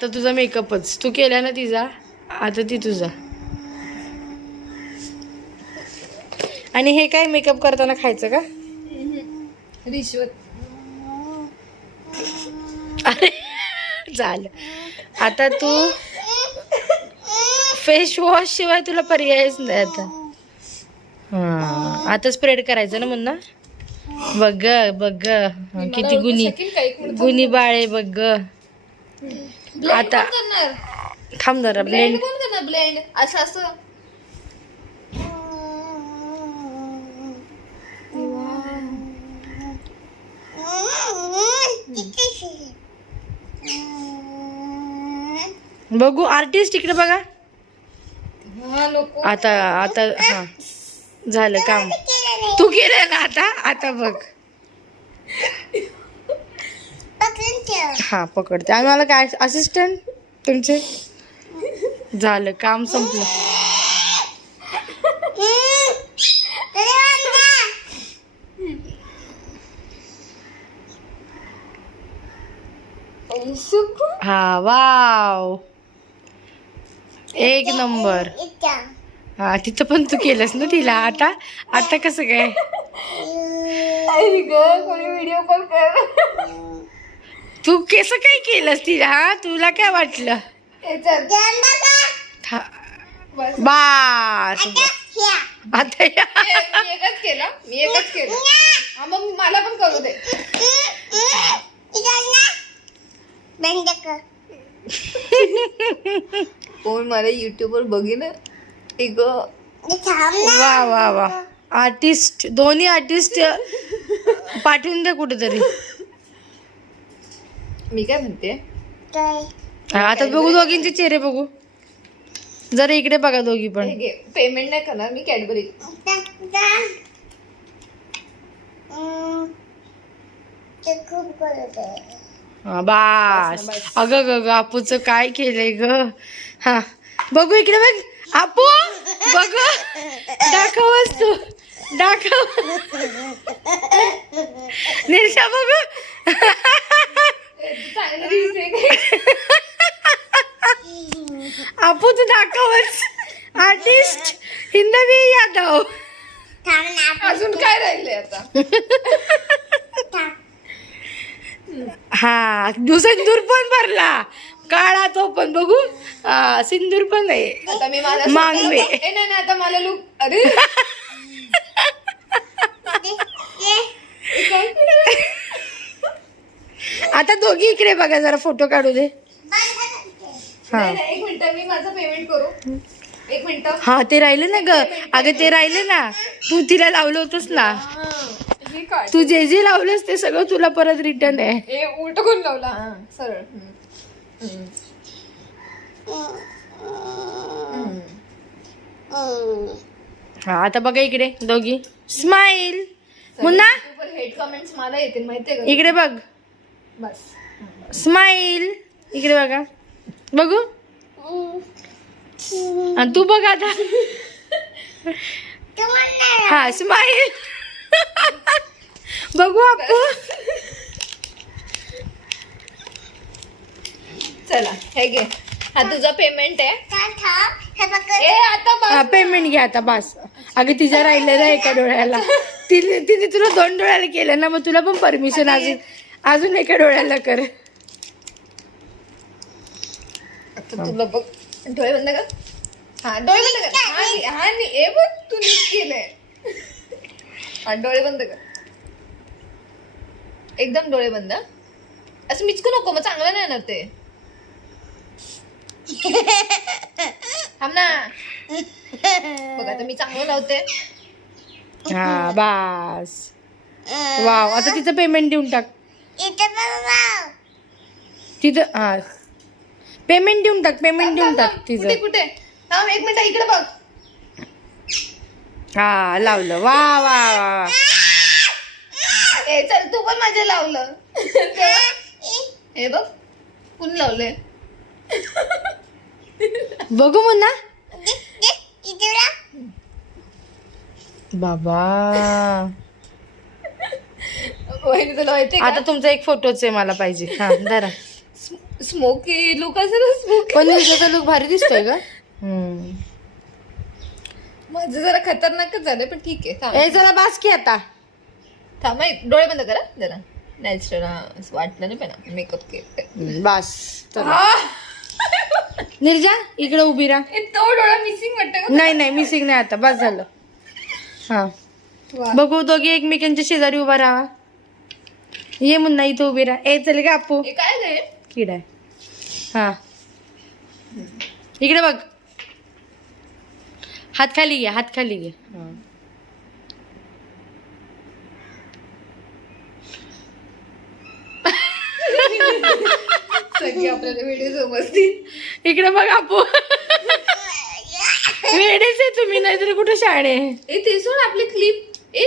आता तुझा मेकअपच. तू केला ना तिचा? आता ती तुझा. आणि हे काय मेकअप करताना खायचं का? रिश्वत. अरे झालं. आता तू फेस वॉश शिवाय तुला पर्यायच नाही आता. हा आता स्प्रेड करायचं ना मुन्ना बघ ग, बघ ग. किती गुणी गुणी बाळे बघ ग. आता थांब जरा ब्लेंड ब्लेंड कोण करणार ब्लेंड असं असं. बघू आर्टिस्ट इकडे बघा. हा आता आता हा. झालं काम. तू केलं ना आता? आता बघ. हा पकडते. आणि मला काय असिस्टंट तुमचे? झालं काम संपलं. हा वाव. एक नंबर. हा तिथं पण तू केलंस ना तिला. आता आता कसं काय? व्हिडिओ कॉल कर. तू कसं काय केलंस तिला हा? तुला काय वाटलं? बस. आता या. हे मी एकच केलं मी एकच केलं. हा मग मला पण करू दे. कोण मला युट्यूब वर बघीन? एक वा वा वा. आर्टिस्ट दोन्ही आर्टिस्ट पाठवून दे कुठेतरी. मी काय म्हणते? हा, आता बघू दोघींचे चेहरे बघू. जरा इकडे बघा दोघी पण. पेमेंट नाही करणार मी कॅडबरी हा, बास. अगं ग ग आपूचं काय केलंय ग? हा बघू इकडे बघ. आपू बघ. दाखवच तू दाखव. निशा बघू. दाखवच आर्टिस्ट हिंदवी यादव. अजून काय राहिलंय आता? हा सिंदूर पण भरला. काळा तो पण. बघू सिंदूर पण आहे. आता मी मला मांगवे. नाही आता मला लुक अरे? आता दोघी इकडे बघा जरा फोटो काढू दे. हा. मिनिट मी माझं पेमेंट करू? एक मिनिट. हा ते राहिलं ना ग. अगं ते राहिलं ना. तू तिला लावलं होतंस ना. हे काढ तू जे जे लावलंस ते सगळं तुला परत रिटर्न आहे. हे उलट कोण लावला? हा, सरळ. हम्म. हम्म. हम्म. हा आता बघा इकडे दोघी. स्माइल मुन्ना? हेट कमेंट्स मला येतील माहितीये का? इकडे बघ. बस. स्माइल इकडे बघा. बघू. आणि तू बघ आता. हा स्माइल बघू आपू. चला हे घे. हा तुझा पेमेंट आहे. हा पेमेंट घ्या आता बस. अगं तिच्या राहिलं ना एका डोळ्याला. तिने तिने तुला दोन डोळ्याला केलं ना मग तुला पण परमिशन अजून अजून एका डोळ्याला कर. तुला बघ. डोळे बंद कर. हा डोळे बंद कर. हा नी- हा नी ए बघ तू नीट केलंय. हा डोळे बंद कर. एकदम डोळे बंद. हा. असं मिचकू नको मग चांगलं नाही येणार ते. थांब ना. बघ आता मी चांगलं लावते. हा बस. वाव आता तिचं पेमेंट देऊन टाक. तिथं हा. पेमेंट देऊन टाक पेमेंट देऊन टाक कुठे तिचं. कुठे थांब एक मिनिट इकडे बघ. हा लावलं. वा वा वा वा. ए चल तू पण माझे लावलं. हे बघ कुणी लावलंय? बघू म्हणा. बाबा. वहिनी तुला माहितीये आता तुमचा एक फोटोच आहे मला पाहिजे. हा धरा. स्मोकी लुक असेल स्मोकी. पण तुझ्याचा लुक भारी दिसतोय का माझं जरा खतरनाकच झालं पण ठीक आहे थांब. ए जरा बास की आता. थांबा डोळे बंद करा जरा. नॅचरल असं वाटलं नाही पण मेकअप केलं बास चला. निर्जा इकडे उभी राहा. ए, तो डोळा मिसिंग वाटतं का नाही नाही मिसिंग नाही आता बस झालं. हा. वा. बघू दोघी एकमेकांच्या शेजारी उभा राहा. ये मुन्ना इथं उभी राहा. ए चल का आपू हे काय किड आहे. हा. इकडे बघ. हात खाली घे हात खाली घे. सगळी आपल्याला व्हिडिओ समजतील. इकडे बघ आपू. वेडेच आहे तुम्ही नाहीतरी कुठे शाळे ए ते सोड आपली क्लिप ए